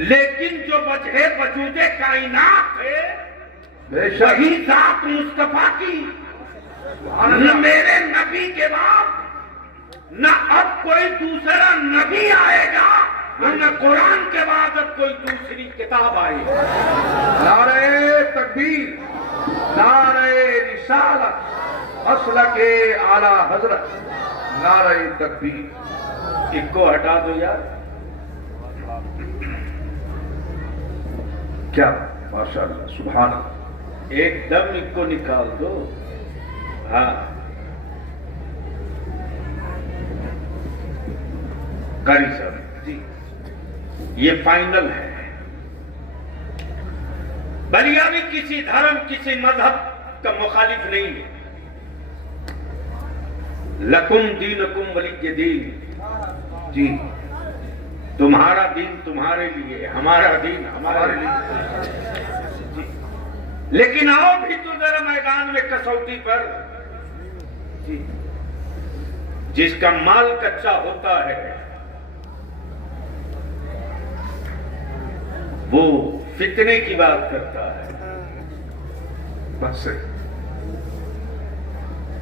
लेकिन जो वजह वजूदे कायनात है वही जात मुस्तफा की। न मेरे नबी के बाद न अब कोई दूसरा नबी आएगा, न कुरान के बाद अब कोई दूसरी किताब आएगी। नारे तकबीर, नारे रिसालत, मसलके आला हजरत, नारे तकबीर। इनको हटा दो यार। क्या माशाअल्लाह, सुभान अल्लाह। एकदम इनको निकाल दो। हाँ, कारी साहब जी, ये फाइनल है। बलियानी किसी धर्म किसी मजहब का मुखालिफ नहीं है। लकुम दीनुकुम वलिय दीन जी, तुम्हारा दीन तुम्हारे लिए, हमारा दीन हमारे लिए। लेकिन आओ भी तो जरा मैदान में कसौटी पर। जिसका माल कच्चा होता है वो फितने की बात करता है। बस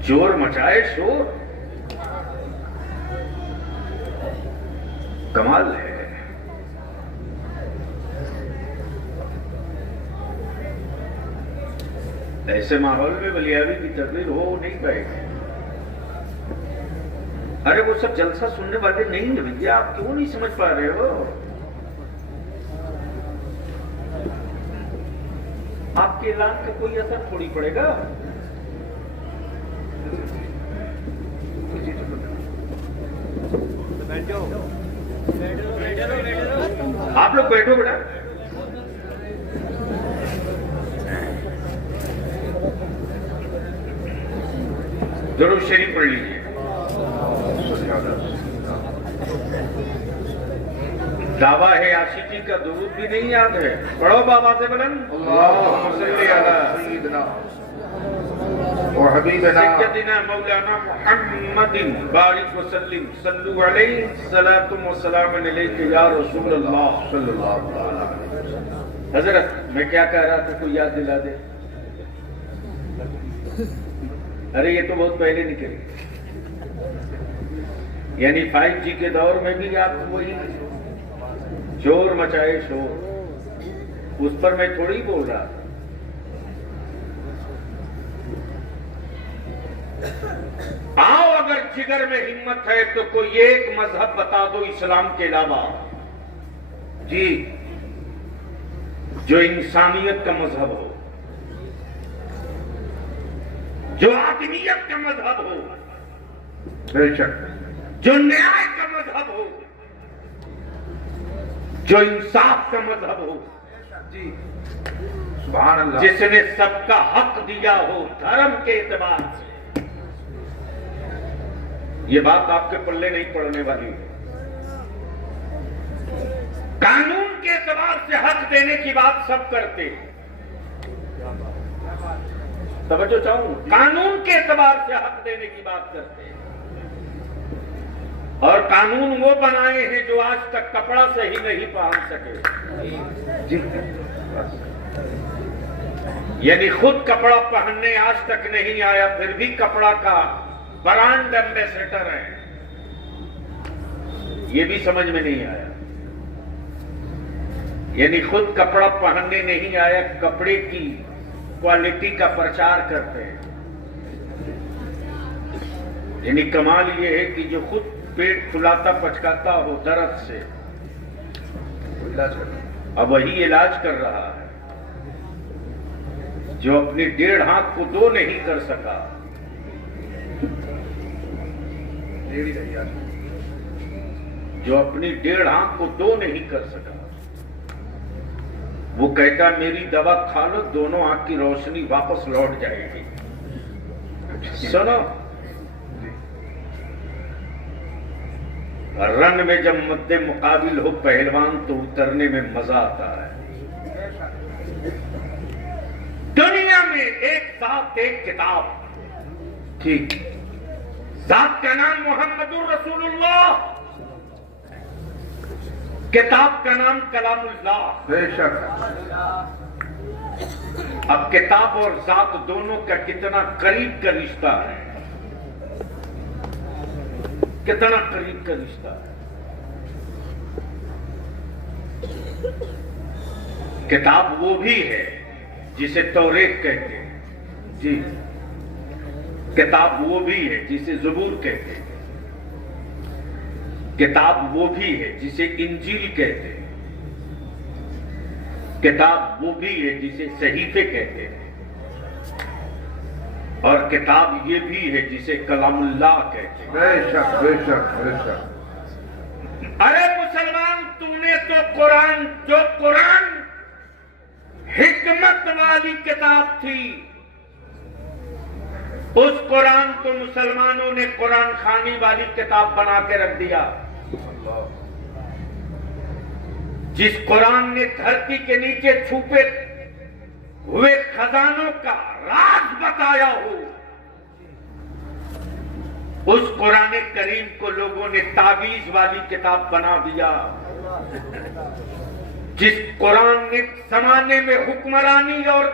चोर मचाए शोर, कमाल है। ऐसे माहौल में बलियावी की तकरीर हो नहीं पाएगी। अरे वो सब जलसा सुनने वाले नहीं है भैया, आप क्यों नहीं समझ पा रहे हो? आपके ऐलान का कोई असर थोड़ी पड़ेगा। आप लोग बैठो बेटा। जरूर शरीफ पढ़ लीजिए। दावा है आशिकी का दुरूद भी नहीं याद है। पढ़ो बाबा से बुलंद। अल्लाहुम्मा सल्ली अला सय्यिदिना व हबीबिना सय्यदिना मौलाना मुहम्मदिन बारिक व सल्लिम सल्लु अलैहि सलातु व सलाम अलैका या रसूल अल्लाह सल्लल्लाहु अलैहि वसल्लम। हजरत मैं क्या कह रहा था, कोई याद दिला दे। अरे ये तो बहुत पहले निकली, यानी 5G के दौर में भी आप वही चोर मचाए शोर, उस पर मैं थोड़ी बोल रहा था। आओ अगर जिगर में हिम्मत है तो कोई एक मजहब बता दो इस्लाम के अलावा जी, जो इंसानियत का मजहब हो, जो आदमियत का मजहब हो, बेशक जो न्याय का मजहब हो, जो इंसाफ का मजहब हो जी, सुभान अल्लाह। जिसने सबका हक दिया हो धर्म के एतबार से। ये बात आपके पल्ले नहीं पड़ने वाली है। कानून के एतबार से हक देने की बात सब करते, तवज्जो चाहूं, कानून के एतबार से हक देने की बात करते हैं। और कानून वो बनाए हैं जो आज तक कपड़ा सही नहीं पहन सके जी, यानी खुद कपड़ा पहनने आज तक नहीं आया, फिर भी कपड़ा का ब्रांड एम्बेसडर है। ये भी समझ में नहीं आया। यानी खुद कपड़ा पहनने नहीं आया, कपड़े की क्वालिटी का प्रचार करते हैं। यानी कमाल ये है कि जो खुद पेट फुलाता पचकाता हो दर्द से, इलाज करना, अब वही इलाज कर रहा है। जो अपनी 1.5 हाथ को 2 नहीं कर सका, रेडी रही यार, जो अपनी 1.5 हाथ को 2 नहीं कर सका, वो कहता मेरी दवा खा लो, दोनों आंख की रोशनी वापस लौट जाएगी। सुनो, रन में जब मद्दे मुकाबिल हो पहलवान तो उतरने में मजा आता है। दुनिया में एक साथ एक किताब, ठीक, जात का नाम मोहम्मदुर रसूलुल्लाह, किताब का नाम कलामुल्लाह। बेशक। अब किताब और जात दोनों का कितना करीब का रिश्ता है, कितना करीब का रिश्ता है। किताब वो भी है जिसे तौरेत कहते हैं जी, किताब वो भी है जिसे ज़बूर कहते हैं, किताब वो भी है जिसे इंजील कहते हैं, किताब वो भी है जिसे सहीफे कहते हैं, और किताब ये भी है जिसे कलामुल्लाह कहते हैं। बेशक बेशक बेशक। अरे मुसलमान, तूने तो कुरान, जो कुरान हिकमत वाली किताब थी, उस कुरान को मुसलमानों ने कुरान खानी वाली किताब बना के रख दिया। जिस कुरान ने धरती के नीचे छुपे हुए खजानों का राज बताया हो, उस कुरान करीम को लोगों ने तावीज वाली किताब बना दिया। जिस कुरान ने जमाने में हुक्मरानी और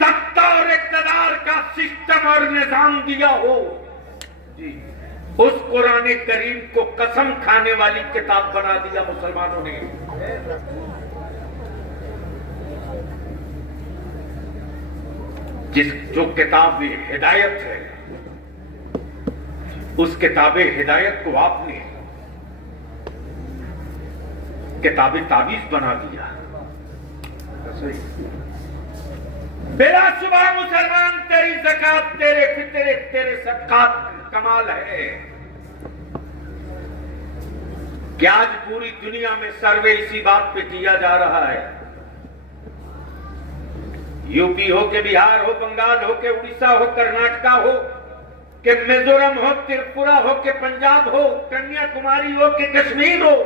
सत्ता और इक़्तिदार का सिस्टम और निजाम दिया हो, उस कुरान करीम को कसम खाने वाली किताब बना दिया मुसलमानों ने। जो किताब हिदायत है, उस किताब हिदायत को आपने किताब तावीज बना दिया। बेला सुबह मुसलमान, तेरी ज़कात, तेरे फितरे, तेरे सदकात कमाल है कि आज पूरी दुनिया में सर्वे इसी बात पे किया जा रहा है। यूपी हो के बिहार हो, बंगाल हो के उड़ीसा हो, कर्नाटका हो के मिजोरम हो, त्रिपुरा हो के पंजाब हो, कन्याकुमारी हो के कश्मीर हो,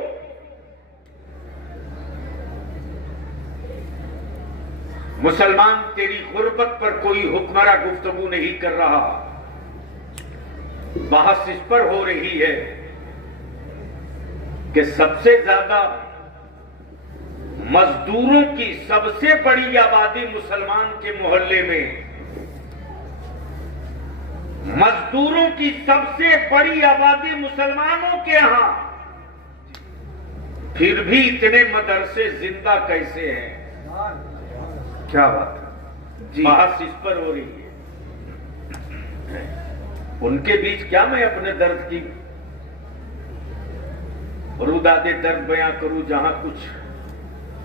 मुसलमान तेरी गुर्बत पर कोई हुक्मरा गुफ्तगू नहीं कर रहा। बहस इस पर हो रही है कि सबसे ज्यादा मजदूरों की सबसे बड़ी आबादी मुसलमान के मोहल्ले में, मजदूरों की सबसे बड़ी आबादी मुसलमानों के यहां, फिर भी इतने मदरसे जिंदा कैसे हैं? क्या बात है जी। बहस इस पर हो रही है। उनके बीच क्या मैं अपने दर्द की रुदादे दर्द बयां करूं, जहां कुछ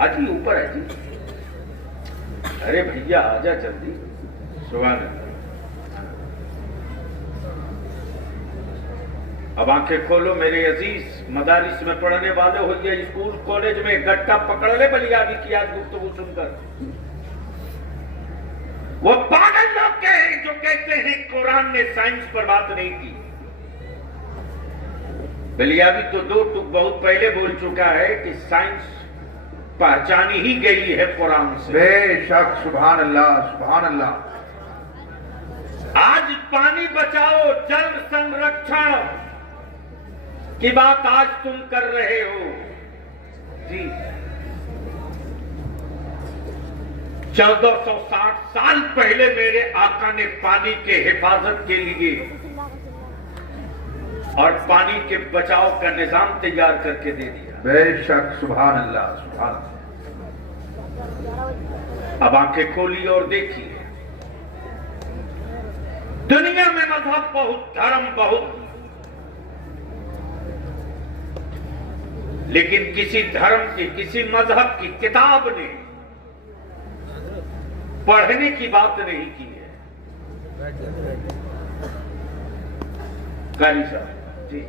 आज ही ऊपर है जी। अरे भैया आजा जल्दी। सुभान अल्लाह। अब आंखें खोलो मेरे अजीज, मदारिस में पढ़ने वाले हो या स्कूल कॉलेज में गट्टा पकड़ ले बलियाबी की आज गुफ्तगू सुनकर। वो पागल लोग के हैं जो कहते हैं कुरान ने साइंस पर बात नहीं की। बलियाबी तो दो टुक बहुत पहले बोल चुका है कि साइंस पहचानी ही गई है कुरान से। बेशक, सुभान अल्लाह सुभान अल्लाह। आज पानी बचाओ, जल संरक्षण की बात आज तुम कर रहे हो जी। 1460 साल पहले मेरे आका ने पानी के हिफाजत के लिए और पानी के बचाव का निजाम तैयार करके दे दिया। बेशक, सुभान अल्लाह सुभान अल्लाह। अब आंखें खोलिए और देखिए, दुनिया में मजहब बहुत, धर्म बहुत, लेकिन किसी धर्म की, किसी मजहब की किताब ने पढ़ने की बात नहीं की है। कारी साहब जी,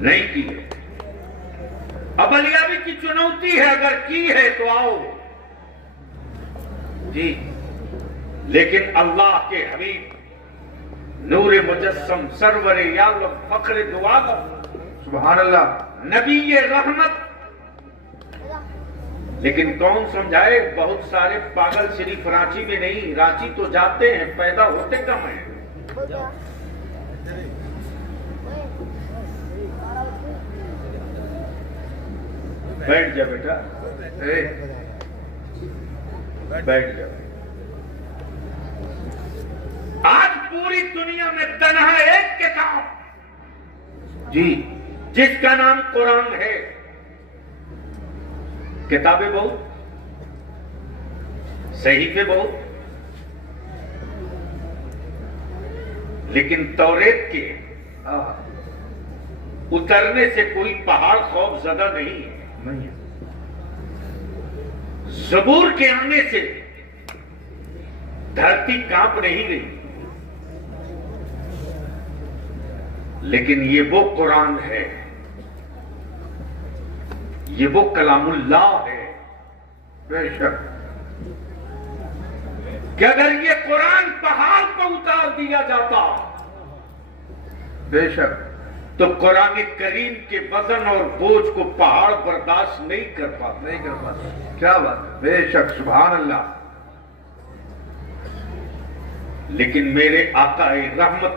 नहीं की है। अब अलियाबी की चुनौती है, अगर की है तो आओ जी। लेकिन अल्लाह के हबीब नूरे मुजस्सम सरवरे यालम फख्रे दुआलम सुभान अल्लाह, नबी ये रहमत। लेकिन कौन समझाए, बहुत सारे पागल सिर्फ रांची में नहीं, रांची तो जाते हैं, पैदा होते कम है। बैठ जा बेटा, ए, बैठ जा। आज पूरी दुनिया में तन्हा एक किताब जी जिसका नाम कुरान है। किताबें बहुत, सहीफे बहुत, लेकिन तौरेत के हाँ उतरने से कोई पहाड़ खौफ ज़्यादा नहीं है। नहीं है। ज़बूर के आने से धरती कांप नहीं रही, लेकिन ये वो कुरान है, ये वो कलामुल्लाह है बेशक कि अगर ये कुरान पहाड़ पर उतार दिया जाता बेशक तो कुरान करीम के वजन और बोझ को पहाड़ बर्दाश्त नहीं कर पाता। नहीं कर पाते। क्या बात है, बेशक सुभान अल्लाह। लेकिन मेरे आका रहमत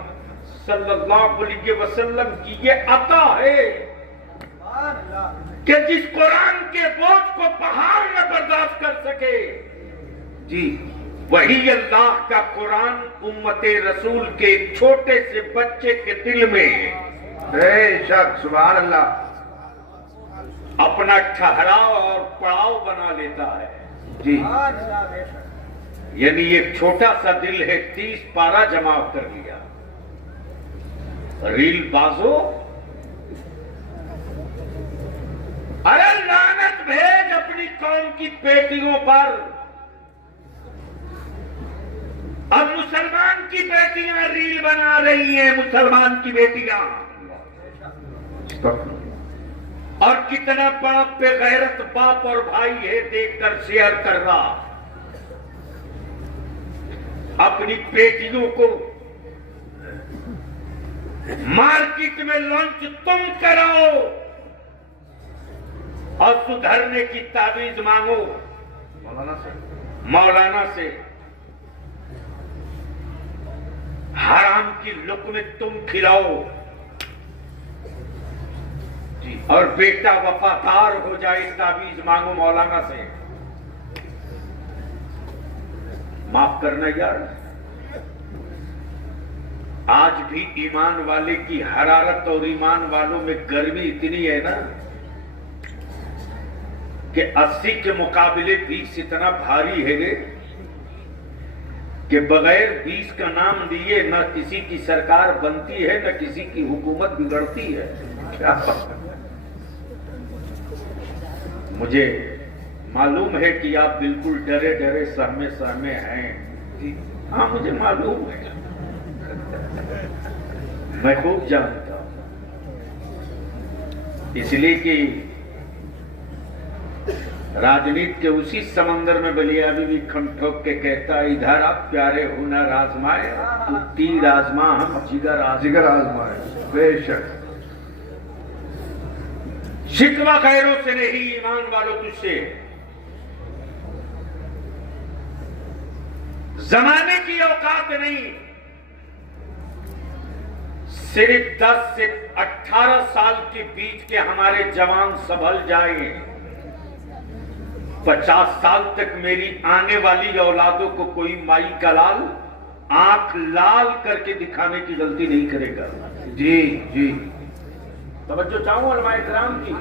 सल्लल्लाहु अलैहि वसल्लम की ये अता है कि जिस कुरान के बोझ को पहाड़ न बर्दाश्त कर सके, जी वही अल्लाह का कुरान उम्मते रसूल के एक छोटे से बच्चे के दिल में बेशक सुभान अल्लाह। अपना ठहराव और पड़ाव बना लेता है। जी यानी एक छोटा सा दिल है, 30 पारा जमा कर लिया। रील बाजो, अरे लानत भेज अपनी कौम की बेटियों पर। अब मुसलमान की बेटियां रील बना रही हैं, मुसलमान की बेटियां, और कितना बाप पे गैरत बाप और भाई है देखकर शेयर कर रहा। अपनी बेटियों को मार्केट में लॉन्च तुम कराओ और सुधरने की ताबीज मांगो मौलाना से। हराम की लुक़्मे तुम खिलाओ और बेटा वफादार हो जाए, ताबीज मांगो मौलाना से। माफ करना यार, आज भी ईमान वाले की हरारत और ईमान वालों में गर्मी इतनी है ना कि 80 के मुकाबले 20 इतना भारी है कि बगैर 20 का नाम दिए न किसी की सरकार बनती है न किसी की हुकूमत बिगड़ती है। क्या मुझे मालूम है कि आप बिल्कुल डरे डरे सहमे सहमे हैं। हाँ मुझे मालूम है, मैं खूब जानता हूं, इसलिए कि राजनीति के उसी समंदर में बलियाबी भी खम ठोक के कहता, इधर आप प्यारे हुनर आजमाए, तू तीर आजमा हम जिगर आजमाए। बेशक शिकवा गैरों से नहीं, ईमान वालों तुझसे। जमाने की औकात नहीं, सिर्फ 10 से 18 साल के बीच के हमारे जवान संभल जाएं, 50 साल तक मेरी आने वाली औलादों को कोई माई का लाल आंख लाल करके दिखाने की गलती नहीं करेगा। जी जी तवज्जो चाहूं उलमाए किराम की।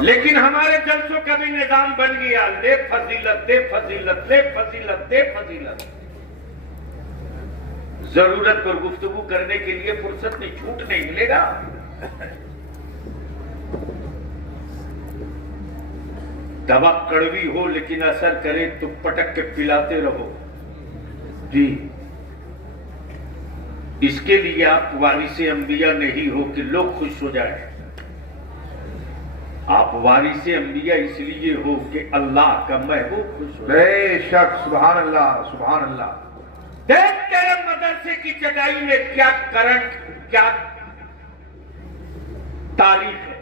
लेकिन हमारे जलसों का भी निजाम बन गया, ले फजीलत दे फजीलत, ले फजीलत दे फजीलत। जरूरत पर गुफ्तगू करने के लिए फुर्सत नहीं, छूट नहीं मिलेगा। दवा कड़वी हो लेकिन असर करे तो पटक के पिलाते रहो। जी इसके लिए आप वारिसे अंबिया नहीं हो कि लोग खुश हो जाए। आप वारिसे अंबिया इसलिए हो कि अल्लाह का महबूब खुश हो। बेशक सुभान अल्लाह सुभान अल्लाह। देख तेरे मदरसे की चटाई में क्या करंट, क्या तारीफ है।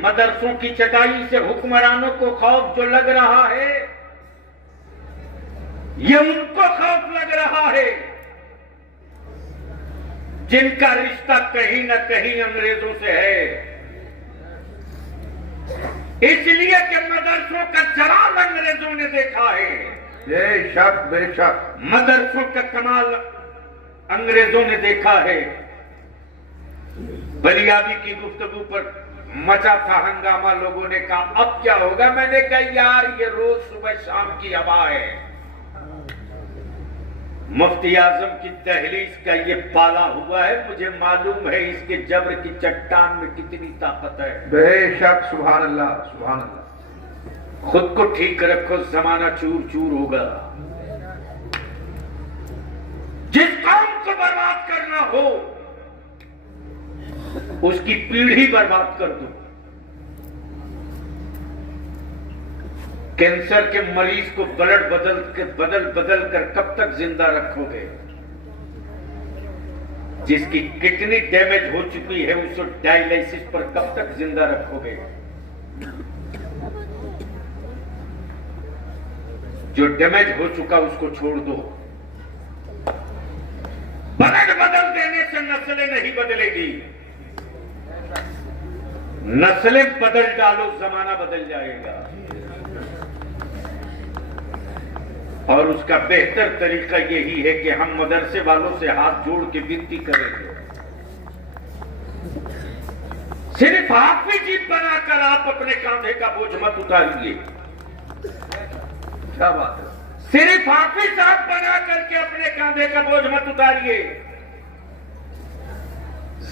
मदरसों की चटाई से हुक्मरानों को खौफ जो लग रहा है, ये उनको खौफ लग रहा है जिनका रिश्ता कहीं न कहीं अंग्रेजों से है, इसलिए कि मदरसों का जलाल अंग्रेजों ने देखा है। बेशक बेशक। मदरसों का कमाल अंग्रेजों ने देखा है। बलियाबी की गुफ्तगू पर मचा था हंगामा, लोगों ने कहा अब क्या होगा। मैंने कहा यार ये रोज सुबह शाम की हवा है। मुफ्ती आजम की दहलीज का ये पाला हुआ है, मुझे मालूम है इसके जबर की चट्टान में कितनी ताकत है। बेशक। सुभान अल्लाह सुभान अल्लाह। खुद को ठीक रखो, जमाना चूर चूर होगा। जिस कौम को बर्बाद करना हो उसकी पीढ़ी बर्बाद कर दो। कैंसर के मरीज को ब्लड बदल कर कब तक जिंदा रखोगे? जिसकी किडनी डैमेज हो चुकी है उसको डायलिसिस पर कब तक जिंदा रखोगे? जो डैमेज हो चुका उसको छोड़ दो। ब्लड बदल देने से नस्लें नहीं बदलेगी। नस्लें बदल डालो, जमाना बदल जाएगा। और उसका बेहतर तरीका यही है कि हम मदरसे वालों से हाथ जोड़ के विनती करेंगे, सिर्फ हाफिज ही बनाकर आप अपने कांधे का बोझ मत उतारिए। क्या बात है। सिर्फ हाफिज आप बना करके अपने कांधे का बोझ मत उतारिए।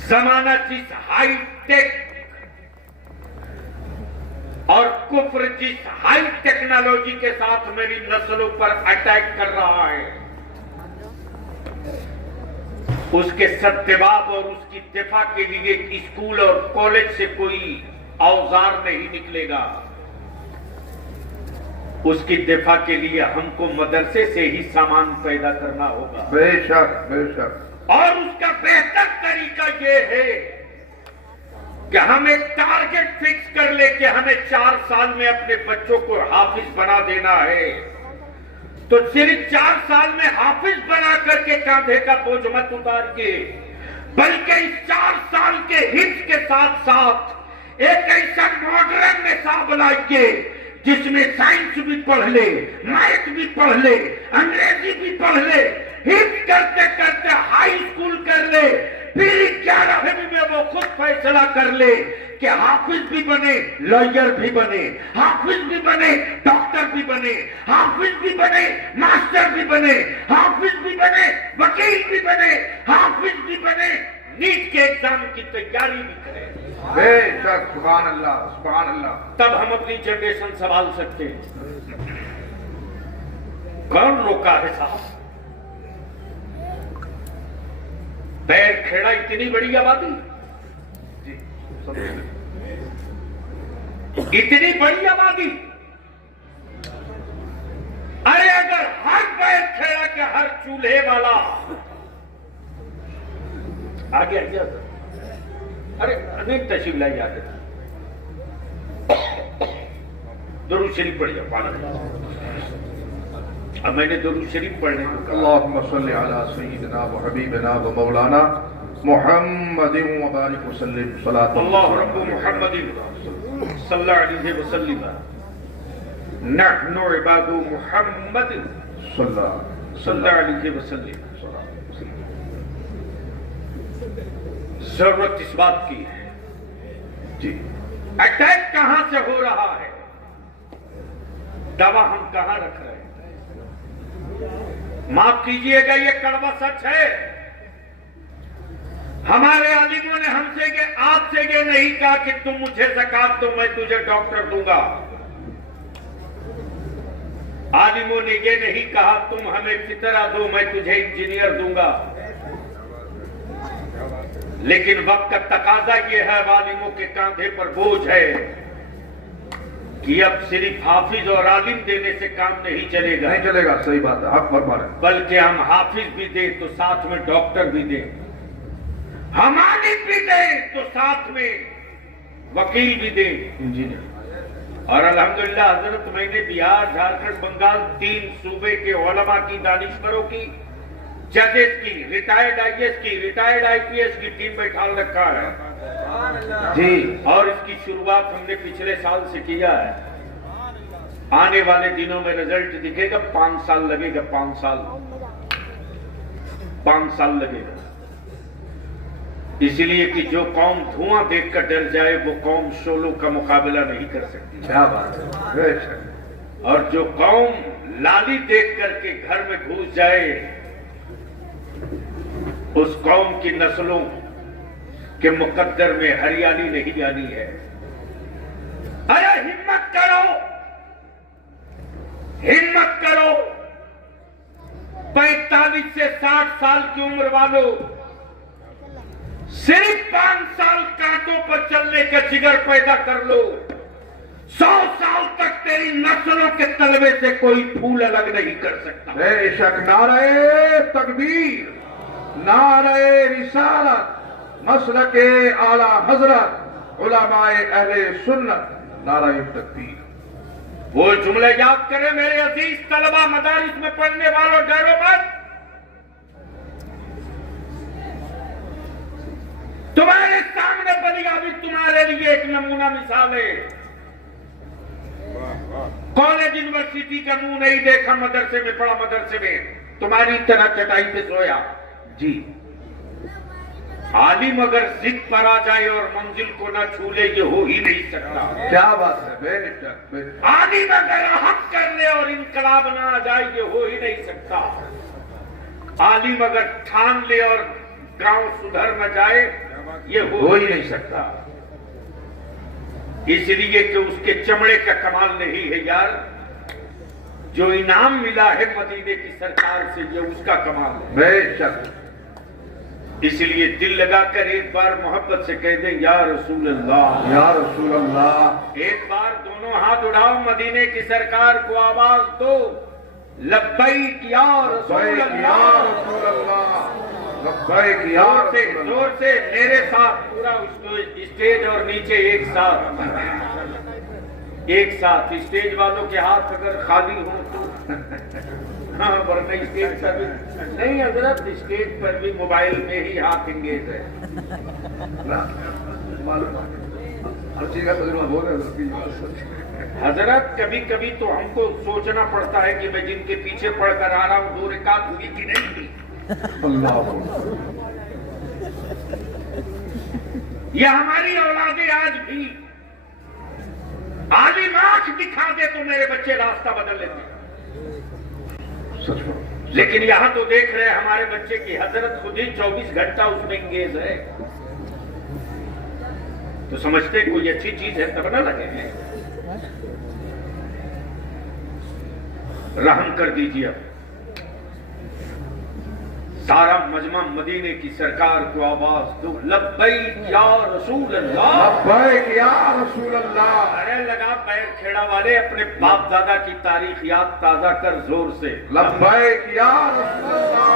जमाना जिस हाई टेक और कुफ्र जिस हाई टेक्नोलॉजी के साथ मेरी नस्लों पर अटैक कर रहा है, उसके सद्जवाब और उसकी दिफा के लिए स्कूल और कॉलेज से कोई औजार नहीं निकलेगा। उसकी दिफा के लिए हमको मदरसे से ही सामान पैदा करना होगा। बेशक बेशक। और उसका बेहतर तरीका यह है कि हम एक टारगेट फिक्स कर ले कि हमें 4 साल में अपने बच्चों को हाफिज बना देना है। तो सिर्फ 4 साल में हाफिज बना करके कांधे का बोझ मत उतारिए, बल्कि इस 4 साल के हिफ्ज के साथ साथ एक ऐसा मॉडर्न निसाब लाइए जिसमें साइंस भी पढ़ ले, मैथ भी पढ़ ले, अंग्रेजी भी पढ़ ले, हिफ्ज करते करते हाई स्कूल कर ले, फिर 11वीं में वो खुद फैसला कर ले कि हाफिज भी बने, लॉयर भी बने, हाफिज भी बने, डॉक्टर भी बने, हाफिज भी बने, मास्टर भी बने, हाफिज भी बने, वकील भी बने, हाफिज भी बने, नीट के एग्जाम की तैयारी भी करें। बेशक। सुभान अल्लाह सुभान अल्लाह। तब हम अपनी जनरेशन संभाल सकते हैं। कौन रोका है साहब? पैर खेड़ा इतनी बड़ी आबादी, इतनी बड़ी आबादी। अरे अगर हर पैर खेड़ा के हर चूल्हे वाला आगे आ गया, अरे अनेक तशीफ लाई जाते दुरूद शरीफ पढ़ जाओ पाना। अब मैंने दुरूद शरीफ पढ़ने को कहा। अल्लाहुम्मा सल्ली अला सय्यिदिना व हबीबिना व मौलाना मुहम्मदिन व बारिक व सल्लिम सलातन अल्लाहु रब्बु मुहम्मदिन सल्लल्लाहु अलैहि वसल्लम नहनु इबादु मुहम्मद सल्लल्लाहु अलैहि वसल्लम। जरूरत इस बात की है जी, अटैक कहां से हो रहा है, दवा हम कहां रख रहे हैं। माफ कीजिएगा ये कड़वा सच है। हमारे आलिमों ने हमसे आपसे ये नहीं कहा कि तुम मुझे ज़कात दो मैं तुझे डॉक्टर दूंगा। आलिमों ने ये नहीं कहा तुम हमें फितरा दो मैं तुझे इंजीनियर दूंगा। लेकिन वक्त का तकाजा ये है, आलिमों के कांधे पर बोझ है कि अब सिर्फ हाफिज और आलिम देने से काम नहीं चलेगा। नहीं चलेगा, सही बात है, हक फरमा रहे। बल्कि हम हाफिज भी दें तो साथ में डॉक्टर भी दें, हम आलिम भी दें तो साथ में वकील भी दें, इंजीनियर। और अल्हम्दुलिल्लाह हजरत मैंने बिहार, झारखंड, बंगाल 3 सूबे के उलमा की, दानिशवरों की जजेस की, रिटायर्ड आईएएस की, रिटायर्ड आईपीएस की टीम बैठा रखा है जी। और इसकी शुरुआत हमने पिछले साल से किया है। आने वाले दिनों में रिजल्ट दिखेगा, 5 साल लगेगा, 5 साल लगेगा। इसलिए कि जो कौम धुआं देखकर डर जाए वो कौम शोलों का मुकाबला नहीं कर सकती। क्या बात है, बेशक। और जो कौम लाली देख करके घर में घुस जाए उस कौम की नस्लों के मुकद्दर में हरियाली नहीं आनी है। अरे हिम्मत करो, हिम्मत करो। 45 से 60 साल की उम्र वालों, सिर्फ 5 साल कांटों पर चलने का जिगर पैदा कर लो। 100 साल तक तेरी नस्लों के तलवे से कोई फूल अलग नहीं कर सकता। बेशक। नारे तकबीर, नारे रिसालत, मसलके आला हजरत, उलमाए अहले सुन्नत, नारे तकबीर। वो जुमले याद करें मेरे अजीज तलबा, मदारिस में पढ़ने वालों, डरो मत। तुम्हारे सामने बलियाबी तुम्हारे लिए एक नमूना मिसाल है। कॉलेज यूनिवर्सिटी का मुंह नहीं देखा, मदरसे में पढ़ा, मदरसे में तुम्हारी तरह चटाई पे सोया। जी। आलिम अगर जिद पर आ जाए और मंजिल को ना छू ले, ये हो ही नहीं सकता। क्या बात है, बेशक। आलिम अगर हक कर ले और इनकलाब ना आ जाए, ये हो ही नहीं सकता। आलिम अगर ठान ले और गांव सुधर न जाए, ये हो ही नहीं सकता। इसलिए कि उसके चमड़े का कमाल नहीं है यार, जो इनाम मिला है मदीने की सरकार से, ये उसका कमाल है। बेशक। इसलिए दिल लगाकर एक बार मोहब्बत से कह दें, या रसूल अल्लाह, या रसूल अल्लाह। एक बार दोनों हाथ उठाओ, मदीने की सरकार को आवाज दो, लब्बैक या रसूल अल्लाह, लब्बैक या जोर से, रसूल अल्लाह। जोर से मेरे साथ पूरा स्टेज और नीचे एक साथ, एक साथ। स्टेज वालों के हाथ अगर खाली हो तो हाँ, वरना स्टेज पर भी नहीं हजरत, स्टेज पर भी मोबाइल में ही हाथ इंगेज है। हजरत कभी कभी तो हमको सोचना पड़ता है कि मैं जिनके पीछे पढ़कर आ रहा हूँ 2 रिकात हुई कि नहीं हुई। यह हमारी औलादे आज भी आलिम आंख दिखा दे तो मेरे बच्चे रास्ता बदल लेते। लेकिन यहां तो देख रहे हैं हमारे बच्चे की हजरत खुद ही 24 घंटा उसमें इंगेज है, तो समझते कोई अच्छी चीज है तब ना लगे हैं। रहम कर दीजिए। अब सारा मजमा मदीने की सरकार को आवाज दो, लब्बैक या रसूल अल्लाह, लब्बैक या रसूल अल्लाह। अरे लगा पैर खेड़ा वाले, अपने बाप दादा की तारीख याद ताजा कर जोर से, लब्बैक या रसूल अल्लाह।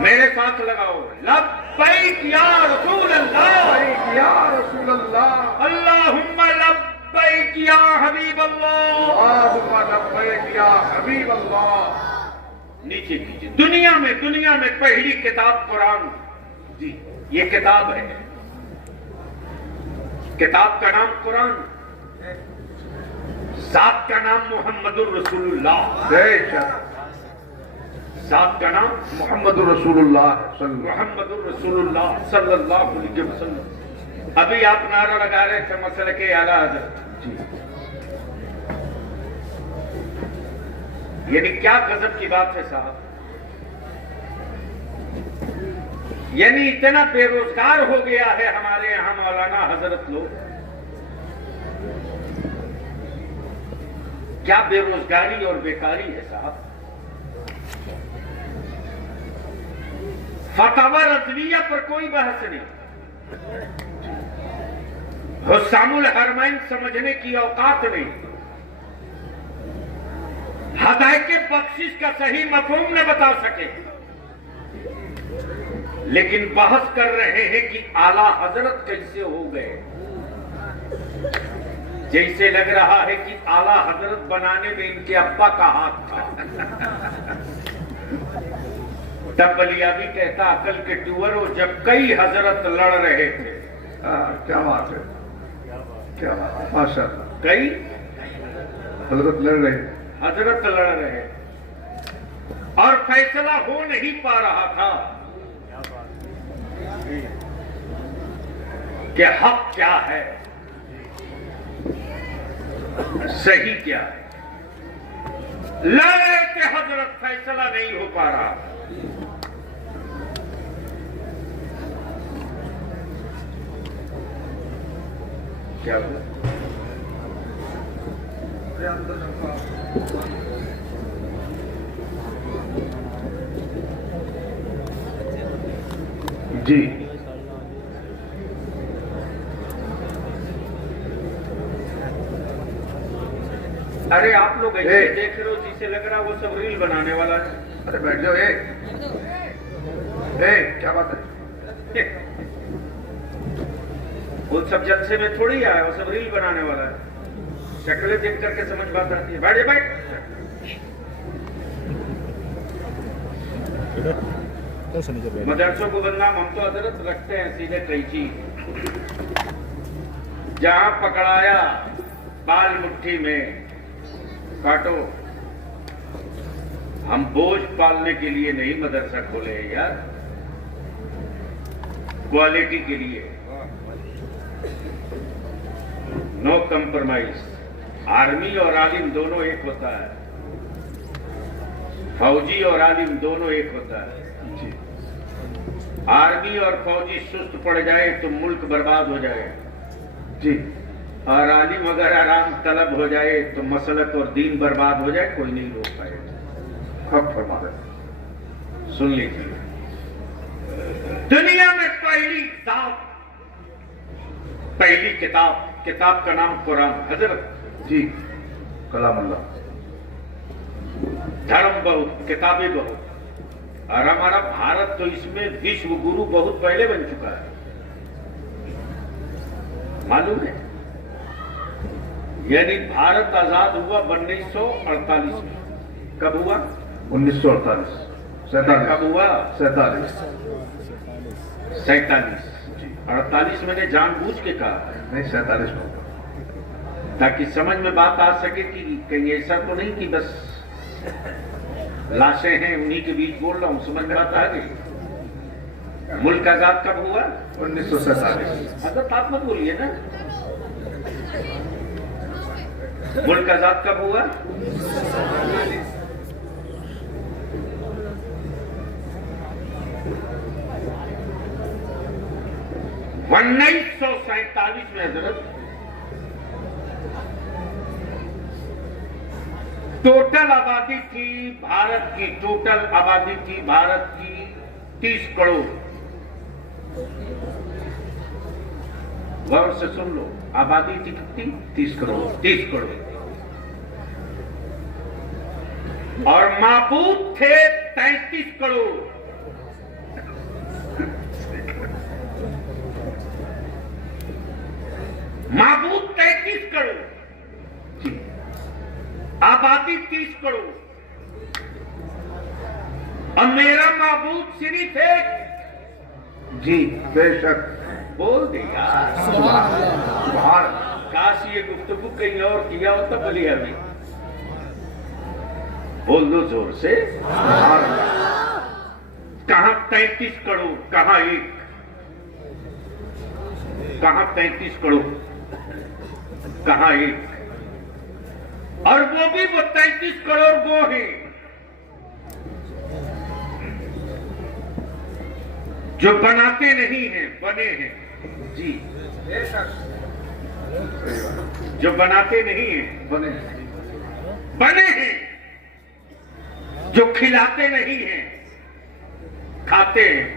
मेरे साथ लगाओ, लब्बैक या रसूल अल्लाह, लब्बैक या रसूल अल्लाह। अल्लाहुम्मा लब्बैक या हबीब अल्लाह, अल्लाहुम्मा लब्बैक या हबीब अल्लाह। नीचे कीजिए। दुनिया में पहली किताब कुरान जी, ये किताब है, किताब का नाम कुरान, जात का नाम मोहम्मदुर रसूलुल्लाह, जात का नाम मोहम्मदुर रसूलुल्लाह, मोहम्मदुर रसूलुल्लाह सल्लल्लाहु अलैहि वसल्लम। अभी आप नारा लगा रहे थे मसले के आला हज़रत जी, यानी क्या गजब की बात है साहब। यानी इतना बेरोजगार हो गया है हमारे यहां मौलाना हजरत लोग। क्या बेरोजगारी और बेकारी है साहब। फतवा रज़विया पर कोई बहस नहीं, हुस्सामुल हरमैन समझने की औकात नहीं, हदायत के बख्शिश का सही मफहूम न बता सके, लेकिन बहस कर रहे हैं कि आला हजरत कैसे हो गए। जैसे लग रहा है कि आला हजरत बनाने में इनके अब्बा का हाथ था। तब बलिया भी कहता अकल के टूअर हो जब कई हजरत लड़ रहे थे। क्या बात है, क्या बात है, माशाअल्लाह। कई हजरत लड़ रहे, हजरत लड़ रहे और फैसला हो नहीं पा रहा था कि हक क्या है, सही क्या है। लड़ रहे थे हजरत, फैसला नहीं हो पा रहा। क्या हुआ? जी अरे आप लोग ऐसे देख रहे हो जिसे लग रहा है वो सब रील बनाने वाला है। अरे बैठ जाओ। क्या बात है? वो सब जलसे में थोड़ी आया, वो सब रील बनाने वाला है। शक्लें देख करके समझ बात आती है। बैठ जा, बैठ। मदरसों को बदनाम हम तो हजरत रखते हैं सीधे कैची। जहां पकड़ाया बाल मुट्ठी में काटो। हम बोझ पालने के लिए नहीं मदरसा खोले हैं यार, क्वालिटी के लिए। No compromise. आर्मी और आलिम दोनों एक होता है, फौजी और आलिम दोनों एक होता है। आर्मी और फौजी सुस्त पड़ जाए तो मुल्क बर्बाद हो जाए जी, और आलिम अगर आराम तलब हो जाए तो मसलक और दीन बर्बाद हो जाए, कोई नहीं रोक पाएगा। अब फरमा रहे, सुन लीजिए, दुनिया में पहली किताब, पहली किताब का नाम कुरान। हजरत जी कलामुल्लाह। धर्म बहुत, किताबें बहुत, और हमारा भारत तो इसमें विश्व गुरु बहुत पहले बन चुका है, मालूम है। यानी भारत आजाद हुआ 1948 में। कब हुआ? 1948 कब हुआ? 47 47। 48 मैंने जानबूझ के कहा है, नहीं 47 में, ताकि समझ में बात आ सके कि कहीं ऐसा तो नहीं कि बस लाशें हैं उन्हीं के बीच बोल रहा हूं। समझ में बात आ गई। मुल्क आजाद कब हुआ? 1947। हजरत आप मत बोलिए ना। मुल्क आजाद कब हुआ? 1947 में हजरत। टोटल आबादी थी भारत की, टोटल आबादी थी भारत की 30 करोड़। गौर से सुन लो, आबादी थी कितनी? 30 करोड़। 30 करोड़। और माबूद थे 33 करोड़। माबूद 33 करोड़, आबादी 30 करोड़, और मेरा माबूद सिर्फ एक। जी बेशक, बोल दे यार। सुभान। काश ये गुफ्तगू कहीं और किया होता बलिया में। बोल दो जोर से। कहां 33 करोड़, कहां एक, कहां 33 करोड़, कहां एक। और वो भी वो 33 करोड़ वो हैं जो बनाते नहीं हैं, बने हैं। जी जो बनाते नहीं हैं, बने हैं। जो खिलाते नहीं हैं, खाते हैं।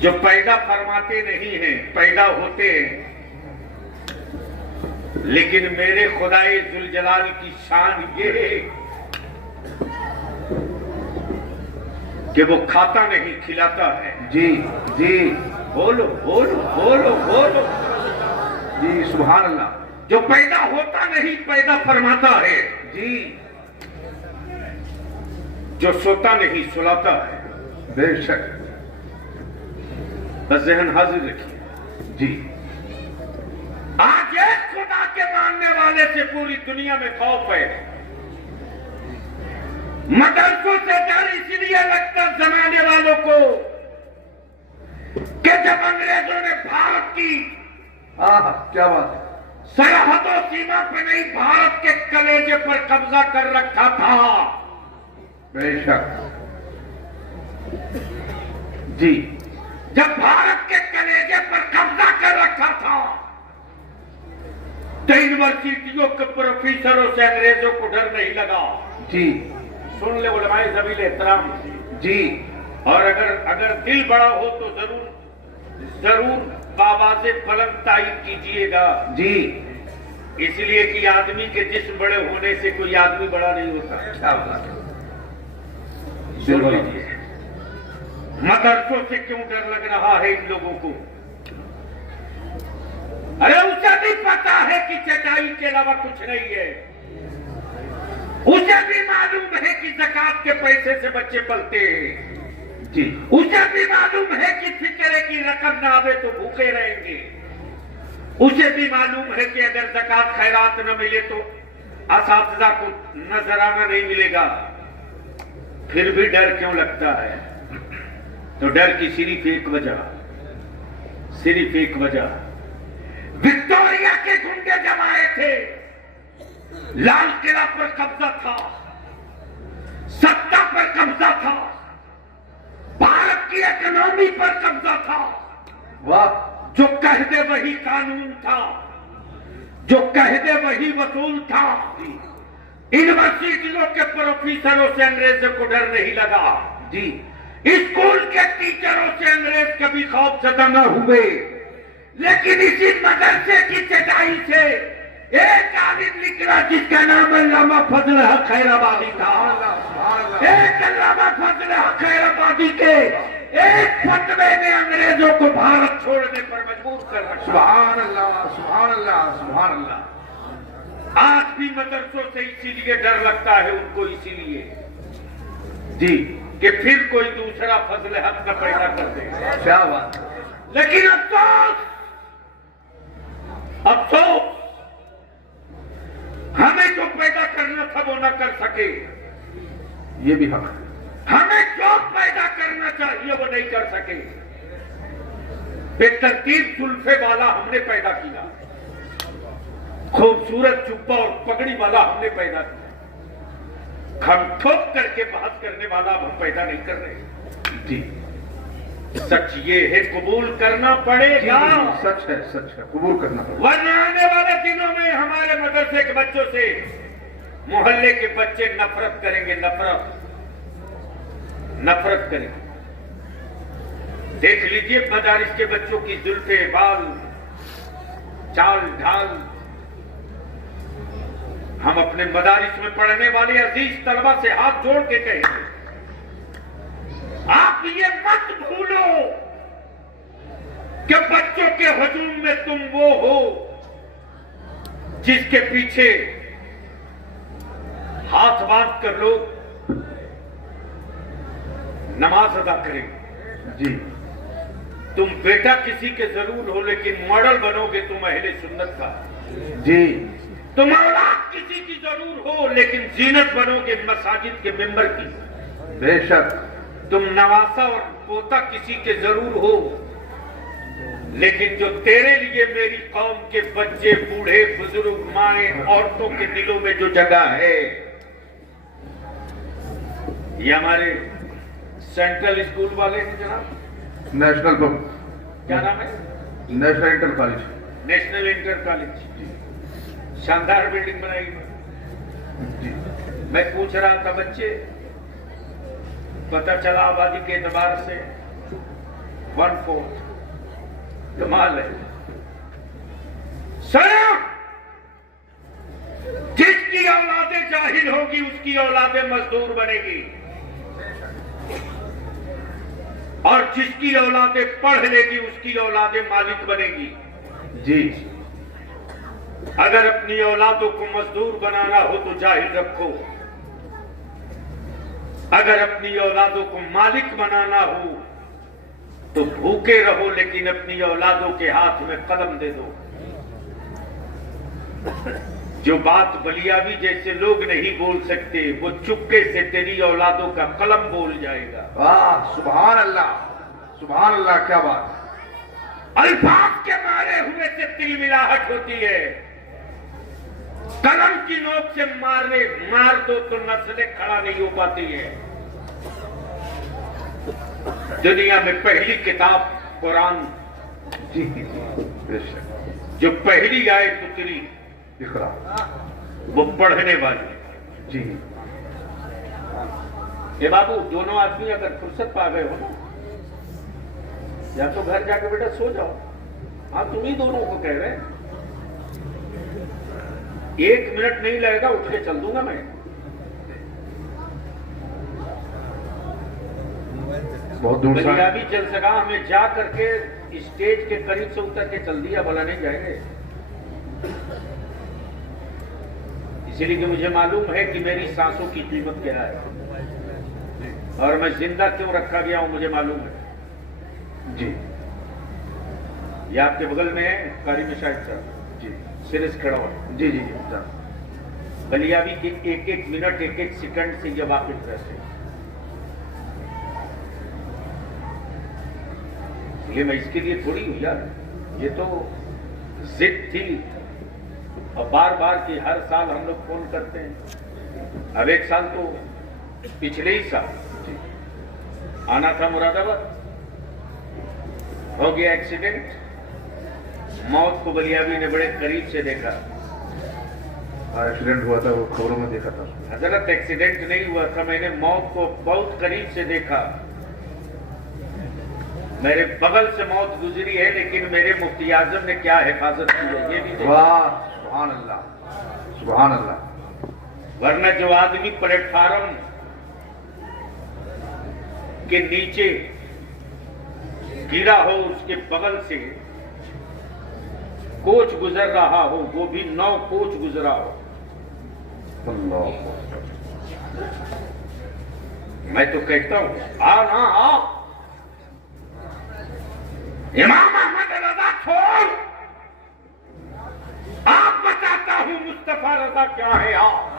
जो पैदा फरमाते नहीं हैं, पैदा होते हैं। लेकिन मेरे खुदाए जुलजलाल की शान ये है कि वो खाता नहीं, खिलाता है। जी जी, बोलो बोलो बोलो बोलो। जी सुभान अल्लाह। जो पैदा होता नहीं, पैदा फरमाता है। जी जो सोता नहीं सुलाता है। बेशक। बस जहन हाजिर रखिए जी। आज एक खुदा के मानने वाले से पूरी दुनिया में खौफ है। मदरसों से डर इसलिए लगता जमाने वालों को कि जब अंग्रेजों ने भारत की क्या बात है, सरहदों सीमा पर नहीं भारत के कलेजे पर कब्जा कर रखा था। बेशक। जी। जब भारत के कलेजे पर कब्जा कर रखा था तो यूनिवर्सिटियों के प्रोफेसरों से अंग्रेजों को डर नहीं लगा। जी। सुन ले उलमाए ज़मील एहतराम। जी। और अगर दिल बड़ा हो तो जरूर बाबा से बुलंद तारीफ कीजिएगा। जी। इसलिए कि आदमी के जिस्म बड़े होने से कोई आदमी बड़ा नहीं होता। क्या बात है। सुन लीजिए, मदरसों से क्यों डर लग रहा है इन लोगों को? अरे उसे भी पता है कि चटाई के अलावा कुछ नहीं है। उसे भी मालूम है कि ज़कात के पैसे से बच्चे पलते हैं। जी। उसे भी मालूम है कि फिक्रे की रकम ना आवे तो भूखे रहेंगे। उसे भी मालूम है कि अगर ज़कात खैरात न मिले तो असातिज़ा को नजराना नहीं मिलेगा। फिर भी डर क्यों लगता है? तो डर की सिर्फ एक वजह विक्टोरिया के गुंडे जब आए थे, लाल किला पर कब्जा था, सत्ता पर कब्जा था, भारत की इकोनॉमी पर कब्जा था। वाह। जो कह दे वही कानून था, जो कह दे वही वसूल था। यूनिवर्सिटियों के प्रोफेसरों से अंग्रेजों को डर नहीं लगा। जी। स्कूल के टीचरों से अंग्रेज कभी खौफजदा न हुए। लेकिन इसी मदरसे की चटाई से एक आलिम निकला जिसका नाम अल्लामा फजल हक खैराबादी था। एक अल्लामा फजल हक खैराबादी के एक फतवे ने अंग्रेजों को भारत छोड़ने पर मजबूर कर रखा। सुभान अल्लाह, सुभान अल्लाह, सुभान अल्लाह। आज भी मदरसों से इसीलिए डर लगता है उनको, इसीलिए जी, कि फिर कोई दूसरा फजल हक न पैदा कर दे। क्या बात। लेकिन अफसोस हमें जो पैदा करना था वो न कर सके। ये भी हक है। हमें जो पैदा करना चाहिए वो नहीं कर सके। बेतरतीब जुल्फे वाला हमने पैदा किया, खूबसूरत जुब्बा और पगड़ी वाला हमने पैदा किया, खम ठोक करके बात करने वाला हम पैदा नहीं कर रहे। जी। सच ये है, कबूल करना पड़ेगा। सच है, सच है, कबूल करना पड़ेगा। वरना आने वाले दिनों में हमारे मदरसे के बच्चों से मोहल्ले के बच्चे नफरत करेंगे, नफरत करेंगे। देख लीजिए मदारिस के बच्चों की जुल्फे, बाल, चाल ढाल। हम अपने मदारिस में पढ़ने वाले अजीज तलबा से हाथ जोड़ के कहेंगे, आप ये मत भूलो कि बच्चों के हुजूम में तुम वो हो जिसके पीछे हाथ बांध कर लोग नमाज अदा करेंगे। जी। तुम बेटा किसी के जरूर हो लेकिन मॉडल बनोगे तुम अहले सुन्नत का। जी। तुम औलाद किसी की जरूर हो लेकिन जीनत बनोगे मसाजिद के मेंबर की। बेशक। तुम नवासा और पोता किसी के जरूर हो लेकिन जो तेरे लिए मेरी कौम के बच्चे, बूढ़े, बुजुर्ग, माए, औरतों के दिलों में जो जगह है, ये हमारे सेंट्रल स्कूल वाले हैं जनाब। नेशनल क्या नाम है? National inter college. National inter college. शानदार बिल्डिंग बनाई जी। मैं पूछ रहा था बच्चे, पता चला आबादी के एतबार से 1/4। कमाल है। सर, जिसकी औलादें जाहिल होगी उसकी औलादें मजदूर बनेगी और जिसकी औलादें पढ़ लेगी उसकी औलादें मालिक बनेगी। जी। अगर अपनी औलादों को मजदूर बनाना हो तो जाहिल रखो, अगर अपनी औलादों को मालिक बनाना हो तो भूखे रहो, लेकिन अपनी औलादों के हाथ में कलम दे दो। जो बात बलियावी जैसे लोग नहीं बोल सकते, वो चुपके से तेरी औलादों का कलम बोल जाएगा। वाह, सुभान अल्लाह, सुभान अल्लाह, क्या बात। अल्फाज के मारे हुए से तिलमिलाहट होती है। कलम की नोक से मार दो तो नस्लें खड़ा नहीं हो पाती है। दुनिया में पहली किताब कुरान, जी जी, बेशक। जो पहली आयत उतरी इकरा, वो पढ़ने वाली। जी। ये बाबू, दोनों आदमी अगर फुर्सत पा गए हो ना, या तो घर जाके बेटा सो जाओ। हाँ, तुम ही दोनों को कह रहे हैं। 1 मिनट नहीं लगेगा, उठ के चल दूंगा मैं। बहुत दूर से भी चल सका, हमें जा करके स्टेज के करीब से उतर के चल दिया, बोला नहीं जाएंगे। इसलिए कि मुझे मालूम है कि मेरी सांसों की कीमत क्या है और मैं जिंदा क्यों रखा गया हूं, मुझे मालूम है। जी। ये आपके बगल में है कारी में शायद साहब जी, सिरिस खड़ा हुआ। जी जी जी। बलियावी के 1-1 मिनट 1-1 सेकंड से ये वाकिफ रहते हैं। ये मैं इसके लिए थोड़ी हूं यार, ये तो जिद थी। और बार बार की हर साल हम लोग फोन करते हैं। अब एक साल तो पिछले ही साल आना था मुरादाबाद, हो गया एक्सीडेंट। मौत को बलियावी ने बड़े करीब से देखा। एक्सीडेंट हुआ था, वो खबरों में देखा था। हजरत, एक्सीडेंट नहीं हुआ था, मैंने मौत को बहुत करीब से देखा। मेरे बगल से मौत गुजरी है, लेकिन मेरे मुफ्ती आजम ने क्या हिफाजत की है ये भी देखा। वाह, सुभान अल्लाह, सुभान अल्लाह। वरना जो आदमी प्लेटफार्म के नीचे गिरा हो, उसके बगल से कोच गुजर रहा हो, वो भी 9 कोच गुजरा हो। अल्लाह, मैं तो कहता हूं आ ना आ, इमाम अहमद रजा छोड़, आप बताता हूं मुस्तफा रजा क्या है। आप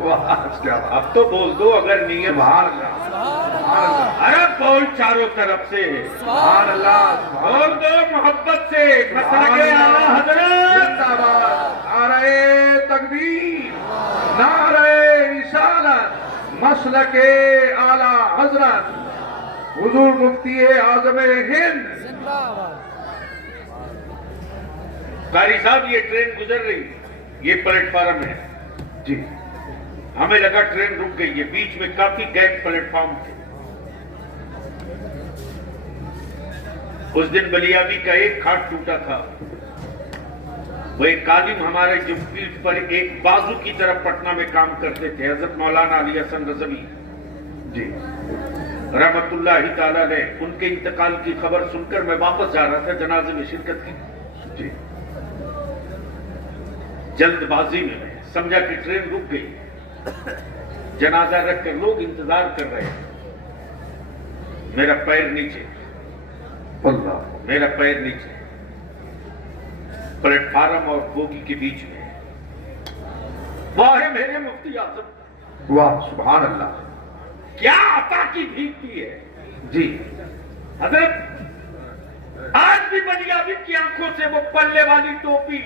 वाह, क्या बात। अब तो बोल दो अगर नियत। सुभान अल्लाह, सुभान अल्लाह, अरे बोल चारों तरफ से, सुभान अल्लाह, बोल दो मोहब्बत से। मसलके आला हजरत जिंदाबाद। नारे तकबीर, नारे रिसालत, मसलके आला हजरत हुजूर मुफ्ती आजम हिंद। कारी साहब, ये ट्रेन गुजर रही, ये प्लेटफार्म है जी। हमें लगा ट्रेन रुक गई है, बीच में काफी गैप प्लेटफॉर्म थे। उस दिन बलियावी का एक खाट टूटा था। वो एक कादिम हमारे जो पीठ पर एक बाजू की तरफ पटना में काम करते थे, हजरत मौलाना अली हसन रज़वी जी रहमतुल्लाहि ताला अलैह, उनके इंतकाल की खबर सुनकर मैं वापस जा रहा था जनाजे में शिरकत की। जी। जल्दबाजी में मैं समझा कि ट्रेन रुक गई। जनाजा रखकर लोग इंतजार कर रहे हैं। मेरा पैर नीचे, अल्लाह, मेरा पैर नीचे, प्लेटफार्म और बोगी के बीच में। वाह है मेरे मुफ्ती आजम, वाह, सुभान अल्लाह, क्या अता की भीगती है। जी। हजरत, आज भी बलियावी की आंखों से वो पल्ले वाली टोपी,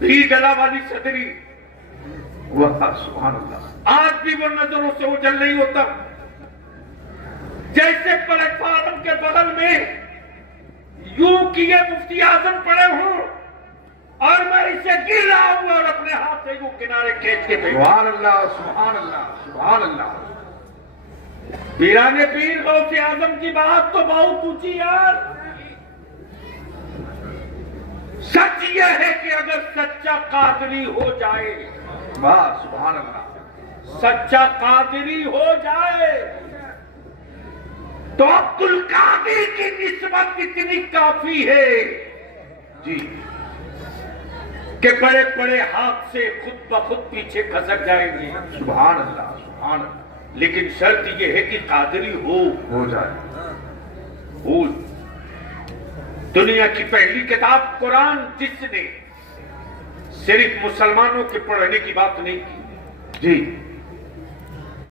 भी गला वाली सदरी, वाह, सुभान अल्लाह, आज भी वो नजरों से ओझल नहीं होता। जैसे प्लेटफार्म के बगल में यूं किए मुफ्ती आजम पड़े हों और मैं इसे गिर रहा हूं और अपने हाथ से यूं किनारे खींच के भेज। सुभान अल्लाह, सुभान अल्लाह, सुभान अल्लाह। पीराने पीर गौसे आजम की बात तो बहुत ऊंची यार। सच यह है कि अगर सच्चा कादरी हो जाए, वाह, सुभान अल्लाह, सच्चा कादरी हो जाए तो अब्दुल कादिर की निस्बत इतनी काफी है जी। कि बड़े बड़े हाथ से खुद ब खुद पीछे खसक जाएंगे। सुभान अल्लाह, सुभान अल्लाह। लेकिन शर्त यह है कि कादरी हो जाए। हो। दुनिया की पहली किताब कुरान, जिसने सिर्फ मुसलमानों के पढ़ने की बात नहीं की, जी